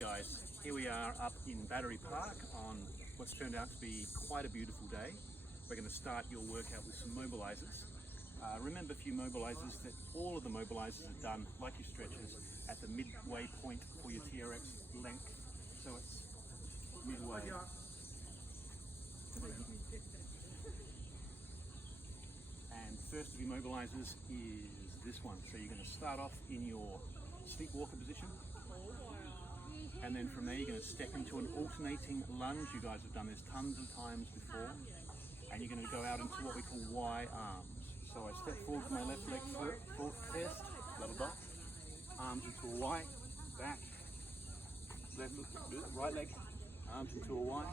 Guys, here we are up in Battery Park on what's turned out to be quite a beautiful day. We're going to start your workout with some mobilizers. Remember, for you mobilizers, that all of the mobilizers are done like your stretches at the midway point for your TRX length. So it's midway. And first of your mobilizers is this one. So you're going to start off in your sleepwalker position. And then from there you're going to step into an alternating lunge. You guys have done this tons of times before. And you're going to go out into what we call Y arms. So I step forward with my left leg first, level dot, arms into a Y, back, right leg, arms into a Y,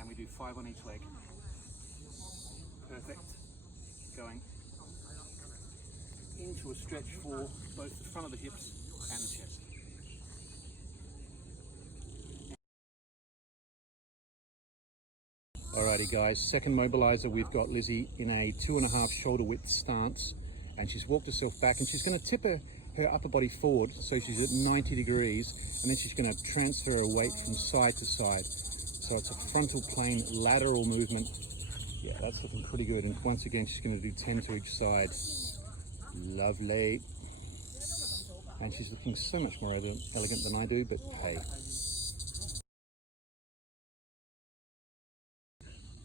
and we do 5 on each leg. Perfect. Going into a stretch for both the front of the hips and the chest. Alrighty guys, second mobilizer, we've got Lizzie in a 2.5 shoulder width stance, and she's walked herself back and she's going to tip her upper body forward so she's at 90 degrees, and then she's going to transfer her weight from side to side. So it's a frontal plane lateral movement. Yeah, that's looking pretty good, and once again she's going to do 10 to each side. Lovely. And she's looking so much more elegant than I do, but hey.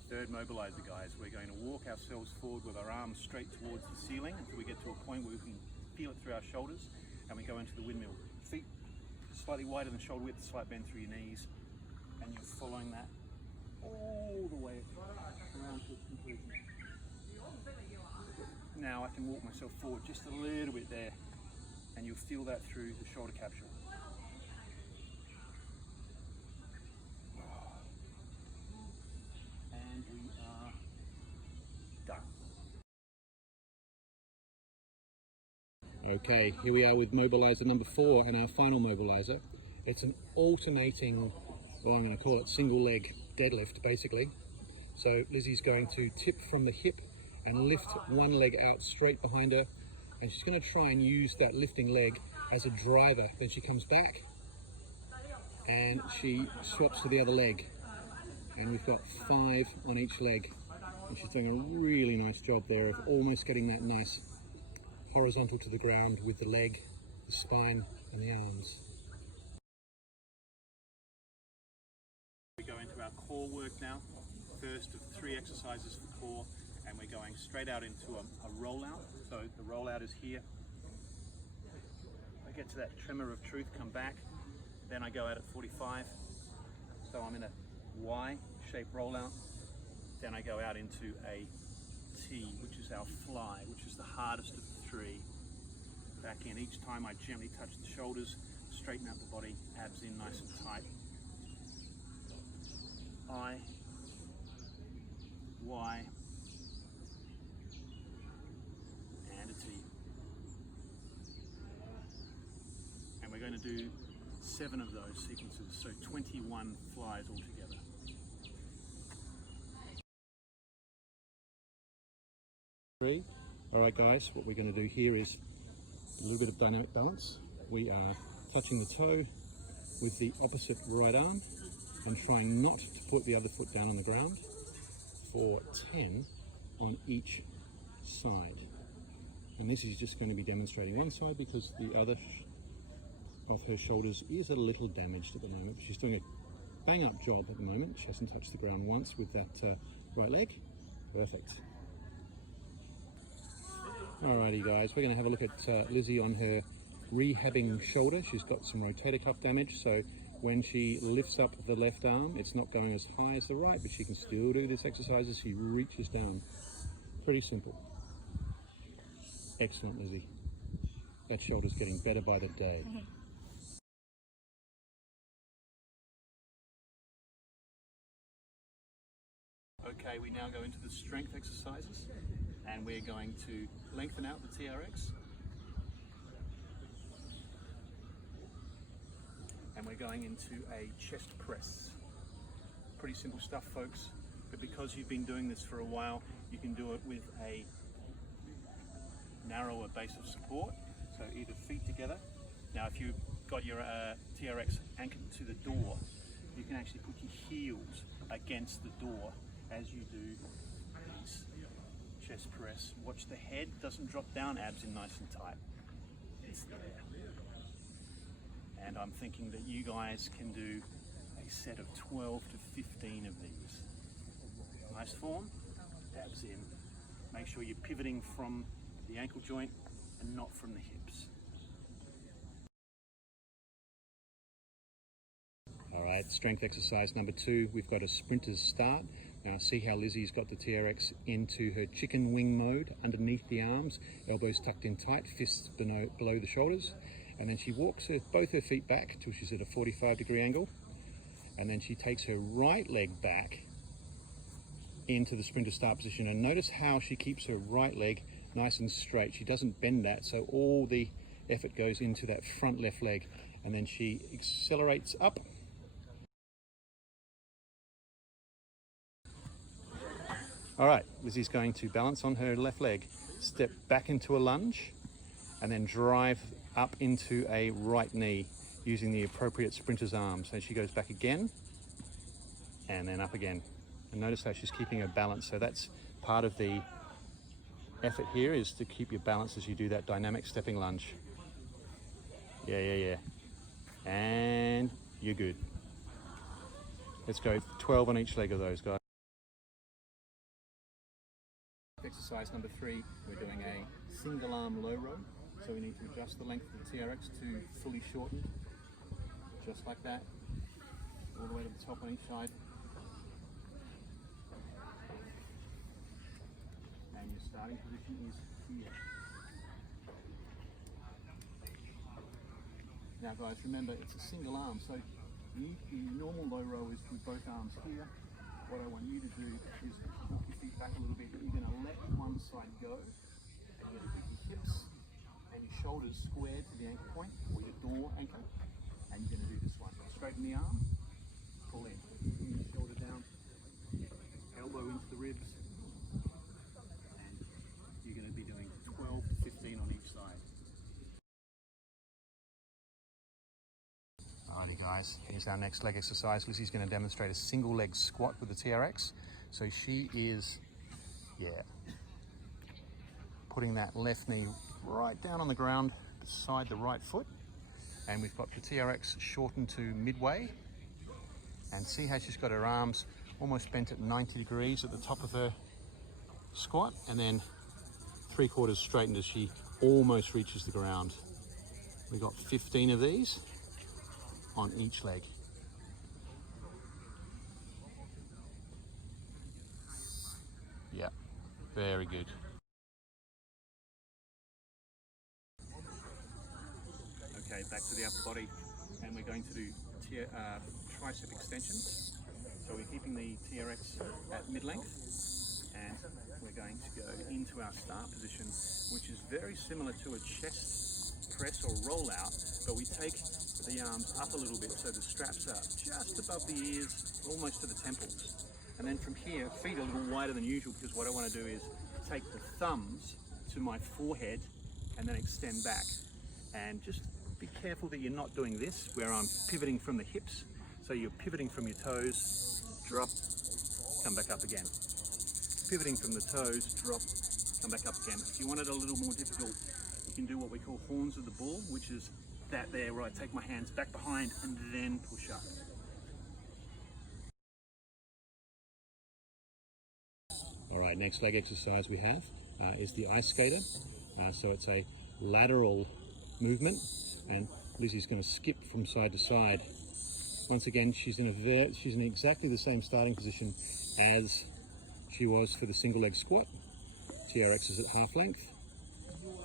Third mobilizer, guys, we're going to walk ourselves forward with our arms straight towards the ceiling until we get to a point where we can feel it through our shoulders, and we go into the windmill. Feet slightly wider than shoulder width, slight bend through your knees, and you're following that all the way around to its conclusion. Now I can walk myself forward just a little bit there, and you'll feel that through the shoulder capsule. And we are done. Okay, here we are with mobilizer number 4 and our final mobilizer. It's an alternating, well, I'm going to call it single leg deadlift basically. So Lizzie's going to tip from the hip and lift one leg out straight behind her, and she's going to try and use that lifting leg as a driver. Then she comes back and she swaps to the other leg, and we've got 5 on each leg, and she's doing a really nice job there of almost getting that nice horizontal to the ground with the leg, the spine and the arms. We go into our core work now. First of 3 exercises for core, and we're going straight out into a rollout. So the rollout is here. I get to that tremor of truth, come back, then I go out at 45. So I'm in a Y-shaped rollout. Then I go out into a T, which is our fly, which is the hardest of the 3. Back in. Each time I gently touch the shoulders, straighten out the body, abs in nice and tight. I, Y, and a T. And we're going to do 7 of those sequences, so 21 flies altogether. Alright guys, what we're going to do here is a little bit of dynamic balance. We are touching the toe with the opposite right arm and trying not to put the other foot down on the ground for 10 on each side. And this is just going to be demonstrating one side because the other of her shoulders is a little damaged at the moment. She's doing a bang up job at the moment. She hasn't touched the ground once with that right leg. Perfect. Alrighty guys, we're going to have a look at Lizzie on her rehabbing shoulder. She's got some rotator cuff damage, so when she lifts up the left arm, it's not going as high as the right, but she can still do this exercise as she reaches down. Pretty simple. Excellent, Lizzie. That shoulder's getting better by the day. Okay, we now go into the strength exercises, and we're going to lengthen out the TRX. And we're going into a chest press. Pretty simple stuff, folks, but because you've been doing this for a while, you can do it with a narrower base of support, so either feet together. Now if you got your TRX anchored to the door, you can actually put your heels against the door as you do these chest press. Watch the head doesn't drop down, abs in nice and tight. It's there. And I'm thinking that you guys can do a set of 12 to 15 of these. Nice form, abs in. Make sure you're pivoting from the ankle joint and not from the hips. All right, strength exercise number 2, we've got a sprinter's start. Now see how Lizzie's got the TRX into her chicken wing mode underneath the arms, elbows tucked in tight, fists below the shoulders. And then she walks both her feet back till she's at a 45-degree angle. And then she takes her right leg back into the sprinter start position. And notice how she keeps her right leg nice and straight. She doesn't bend that, so all the effort goes into that front left leg. And then she accelerates up. All right, Lizzie's going to balance on her left leg, step back into a lunge, and then drive up into a right knee using the appropriate sprinter's arms. So she goes back again, and then up again. And notice how she's keeping her balance. So that's part of the effort here, is to keep your balance as you do that dynamic stepping lunge. Yeah. And you're good. Let's go 12 on each leg of those, guys. Exercise number 3, we're doing a single arm low row. So we need to adjust the length of the TRX to fully shortened, just like that, all the way to the top on each side. And your starting position is here. Now guys, remember it's a single arm, so the normal low row is with both arms here. What I want you to do is walk your feet back a little bit. You're going to let one side go, and you're going to keep your hips and your shoulders squared to the ankle point, or your door ankle, and you're going to do this one. Straighten the arm, pull in, bring your shoulder down, elbow into the ribs, and you're going to be doing 12 to 15 on each side. Alrighty guys, here's our next leg exercise. Lizzie's going to demonstrate a single leg squat with the TRX. So she is, putting that left knee right down on the ground beside the right foot. And we've got the TRX shortened to midway. And see how she's got her arms almost bent at 90 degrees at the top of her squat, and then 3/4 straightened as she almost reaches the ground. We've got 15 of these on each leg. Yeah, very good. Okay, back to the upper body, and we're going to do tricep extensions. So we're keeping the TRX at mid-length, and we're going to go into our start position, which is very similar to a chest press or roll out, but we take the arms up a little bit so the straps are just above the ears, almost to the temples. And then from here, feet a little wider than usual, because what I want to do is take the thumbs to my forehead and then extend back. And just be careful that you're not doing this, where I'm pivoting from the hips. So you're pivoting from your toes, drop, come back up again. Pivoting from the toes, drop, come back up again. If you want it a little more difficult, you can do what we call horns of the bull, which is that there, where I take my hands back behind and then push up. All right, next leg exercise we have is the ice skater. So it's a lateral movement, and Lizzie's going to skip from side to side. Once again, she's in exactly the same starting position as she was for the single leg squat. TRX is at half length.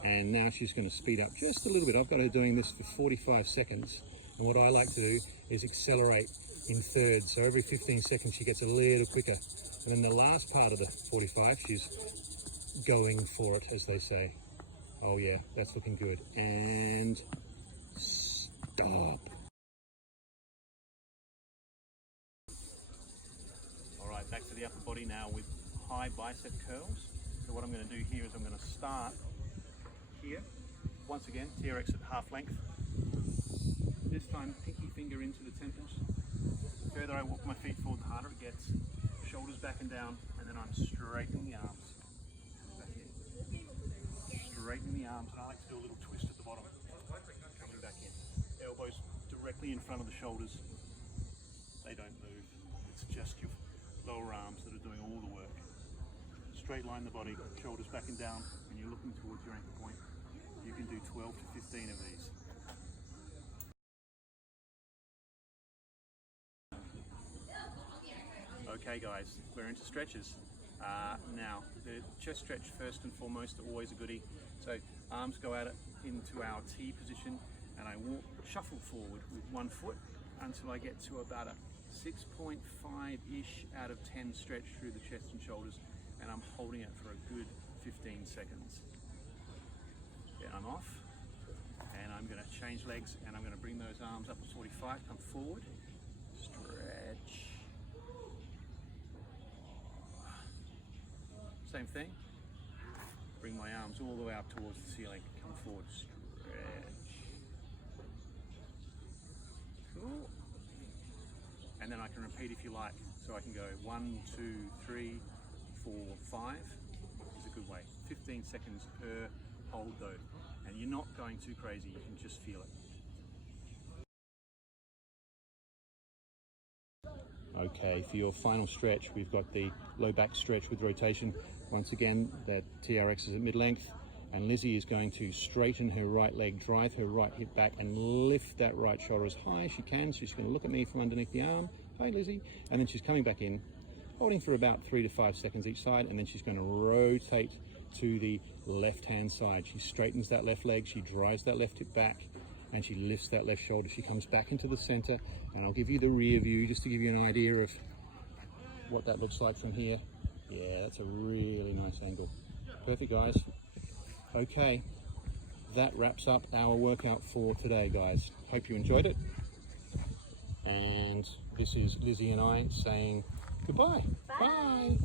And now she's going to speed up just a little bit. I've got her doing this for 45 seconds. And what I like to do is accelerate in thirds. So every 15 seconds she gets a little quicker. And then the last part of the 45, she's going for it, as they say. Oh yeah, that's looking good. And stop. All right, back to the upper body now with high bicep curls. So what I'm going to do here is I'm going to start here. Once again, TRX at half length. time pinky finger into the temples. The further I walk my feet forward, the harder it gets. Shoulders back and down, and then I'm straightening the arms. Back in. Straightening the arms, and I like to do a little twist at the bottom. Coming back in. Elbows directly in front of the shoulders. They don't move. It's just your lower arms that are doing all the work. Straight line the body, shoulders back and down, and you're looking towards your ankle point. You can do 12 to 15 of these. Okay guys, we're into stretches. Now, the chest stretch first and foremost, always a goodie. So arms go out into our T position, and I shuffle forward with one foot until I get to about a 6.5-ish out of 10 stretch through the chest and shoulders, and I'm holding it for a good 15 seconds. Then I'm off, and I'm going to change legs, and I'm going to bring those arms up to 45, come forward, stretch. Same thing, bring my arms all the way up towards the ceiling, come forward, stretch. Cool. And then I can repeat if you like, so I can go 1, 2, 3, 4, 5 is a good way. 15 seconds per hold though, and you're not going too crazy, you can just feel it. Okay, for your final stretch, we've got the low back stretch with rotation. Once again, that TRX is at mid-length, and Lizzie is going to straighten her right leg, drive her right hip back, and lift that right shoulder as high as she can. So she's going to look at me from underneath the arm. Hi, Lizzie. And then she's coming back in, holding for about 3 to 5 seconds each side, and then she's going to rotate to the left-hand side. She straightens that left leg, she drives that left hip back, and she lifts that left shoulder. She comes back into the center, and I'll give you the rear view just to give you an idea of what that looks like from here. Yeah, that's a really nice angle. Perfect, guys. Okay, that wraps up our workout for today, guys. Hope you enjoyed it. And this is Lizzie and I saying goodbye. Bye. Bye.